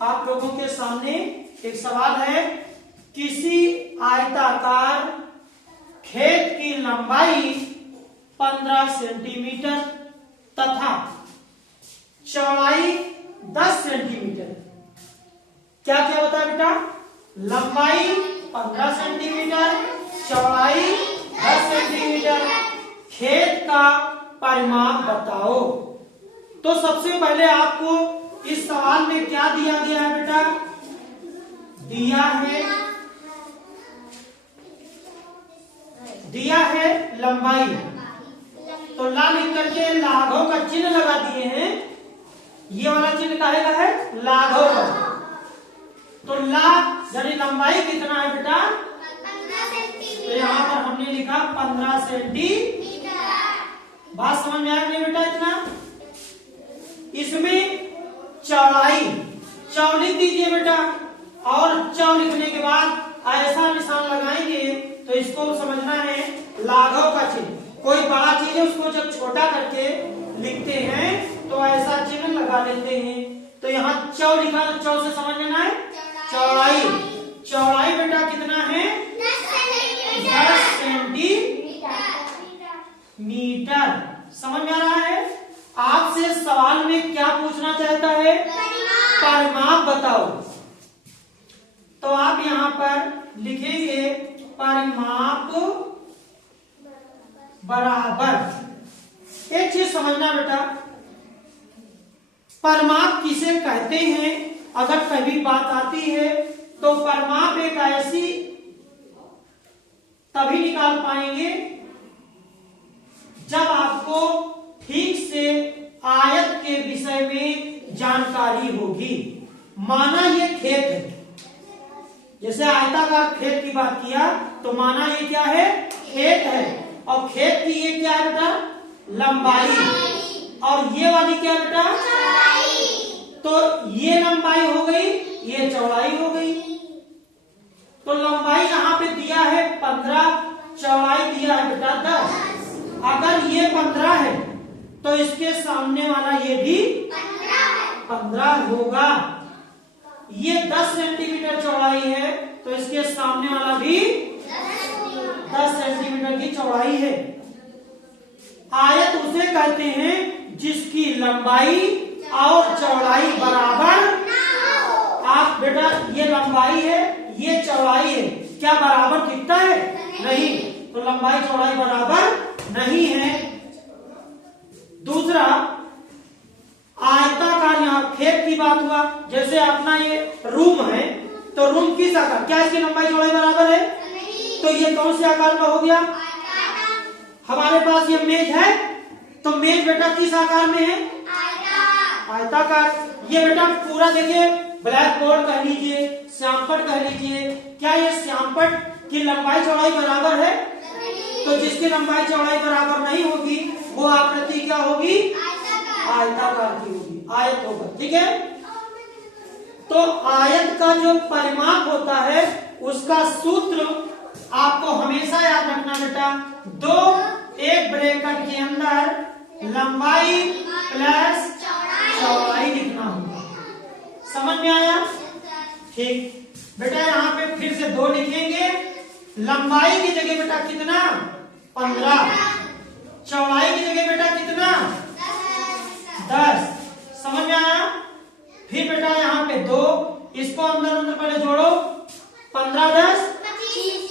आप लोगों के सामने एक सवाल है। किसी आयताकार खेत की लंबाई 15 सेंटीमीटर तथा चौड़ाई 10 सेंटीमीटर। क्या क्या होता है बेटा? लंबाई 15 सेंटीमीटर, चौड़ाई 10 सेंटीमीटर। खेत का परिमाप बताओ। तो सबसे पहले आपको इस सवाल में क्या दिया गया है बेटा? दिया है लंबाई। तो ला लिख करके लाघव का चिन्ह लगा दिए हैं। ये वाला चिन्ह काहे का है? लाघव का। तो ला यानी लंबाई कितना है बेटा? तो यहाँ पर हमने लिखा 15 सेंटीमीटर। बात समझ में आया नहीं बेटा? इतना इसमें चौड़ाई चौ लिख दीजिए बेटा, और चौ लिखने के बाद ऐसा निशान लगाएंगे तो इसको समझना है लाघव का चिन्ह। कोई बड़ा चीज है उसको जब छोटा करके लिखते हैं तो ऐसा चिन्ह लगा लेते हैं। तो यहाँ चौ लिखा तो चौ से समझ लेना है चौड़ाई। चौड़ाई बेटा कितना है? 10 सेंटीमीटर। समझ में आ रहा है? आपसे सवाल में क्या पूछना चाहता है? परिमाप बताओ। तो आप यहाँ पर लिखेंगे परिमाप बराबर। एक चीज समझना बेटा, परिमाप किसे कहते हैं? अगर कभी बात आती है तो परिमाप एक ऐसी तभी निकाल पाएंगे जब आपको ठीक से आयत के विषय में जानकारी होगी। माना ये खेत है, जैसे आयताकार खेत की बात किया तो माना ये क्या है? खेत है। और खेत की ये क्या है बेटा? लंबाई। और ये वाली क्या बेटा? तो ये लंबाई हो गई, ये चौड़ाई हो गई। तो लंबाई यहाँ पे दिया है 15, चौड़ाई दिया है बेटा 10। अगर ये 15 है तो इसके सामने वाला ये भी 15 होगा। ये 10 सेंटीमीटर चौड़ाई है तो इसके सामने वाला भी 10 सेंटीमीटर की चौड़ाई है। आयत उसे कहते हैं जिसकी लंबाई और चौड़ाई बराबर। आप बेटा ये लंबाई है, ये चौड़ाई है, क्या बराबर दिखता है? नहीं। तो लंबाई चौड़ाई बराबर नहीं है। दूसरा, आयताकार, यहाँ खेत की बात हुआ, जैसे अपना ये रूम है तो रूम किस आकार, क्या इसकी लंबाई चौड़ाई बराबर है? तो ये कौन से आकार का हो गया? हमारे पास ये मेज है तो मेज बेटा किस आकार में है? आयताकार। ये बेटा पूरा देखिए, ब्लैक बोर्ड कह लीजिए, श्यामपट्ट कह लीजिए, क्या ये श्यामपट्ट की लंबाई चौड़ाई बराबर है? तो जिसकी लंबाई चौड़ाई बराबर नहीं होगी वो आकृति क्या होगी? आयताकार की होगी, आयत होगा। ठीक है। तो आयत का जो परिमाप होता है उसका सूत्र आपको हमेशा याद रखना बेटा, दो एक ब्रैकेट के अंदर लंबाई प्लस चौड़ाई लिखना होगा। समझ में आया? ठीक बेटा, यहाँ पे फिर से 2 लिखेंगे। लंबाई की जगह बेटा कितना? 15। चौड़ाई की जगह बेटा कितना? 10। समझ में आया? फिर बेटा यहाँ पे 2, इसको अंदर अंदर पहले जोड़ो, 15 10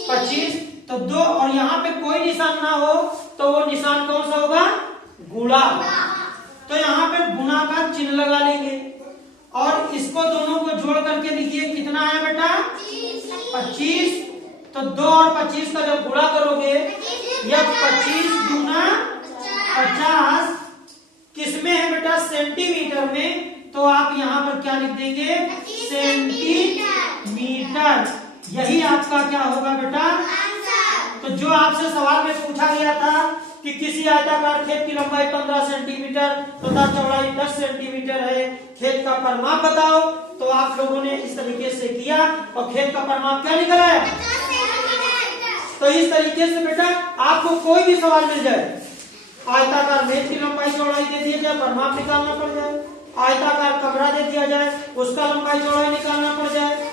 25। तो 2 और यहाँ पे कोई निशान ना हो तो वो निशान कौन सा होगा? गुणा। तो यहाँ पे गुणा का चिन्ह लगा लेंगे और इसको दोनों को जोड़ करके लिखिए, कितना आया बेटा? 25। तो 2 और 25 का जब गुणा करोगे या 25 गुना 50 किसमें है बेटा? सेंटीमीटर में। तो आप यहाँ पर क्या लिख देंगे? सेंटीमीटर। यही आपका क्या होगा बेटा? तो जो आपसे सवाल में पूछा गया था कि किसी आयताकार खेत की लंबाई 15 सेंटीमीटर तथा चौड़ाई 10 सेंटीमीटर है, खेत का परिमाप बताओ, तो आप लोगों ने इस तरीके से किया और खेत का परिमाप क्या निकला है? तो इस तरीके से बेटा आपको कोई भी सवाल मिल जाए, आयताकार खेत की लंबाई चौड़ाई दे दिया जाए, परिमाप निकालना पड़ जाए, आयताकार कमरा दे दिया जाए, उसका लंबाई चौड़ाई निकालना पड़ जाए,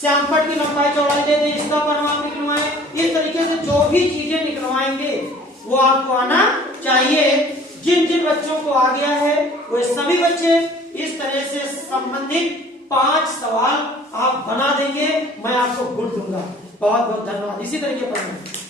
श्यामपट्ट की लंबाई चौड़ाई दे दें, इसका परिमाप निकलवाएं। इस तरीके से जो भी चीजें निकलवाएंगे वो आपको आना चाहिए। जिन जिन बच्चों को आ गया है वो सभी बच्चे इस तरह से संबंधित 5 सवाल आप बना देंगे, मैं आपको गुड दूंगा। बहुत बहुत धन्यवाद। इसी तरीके पर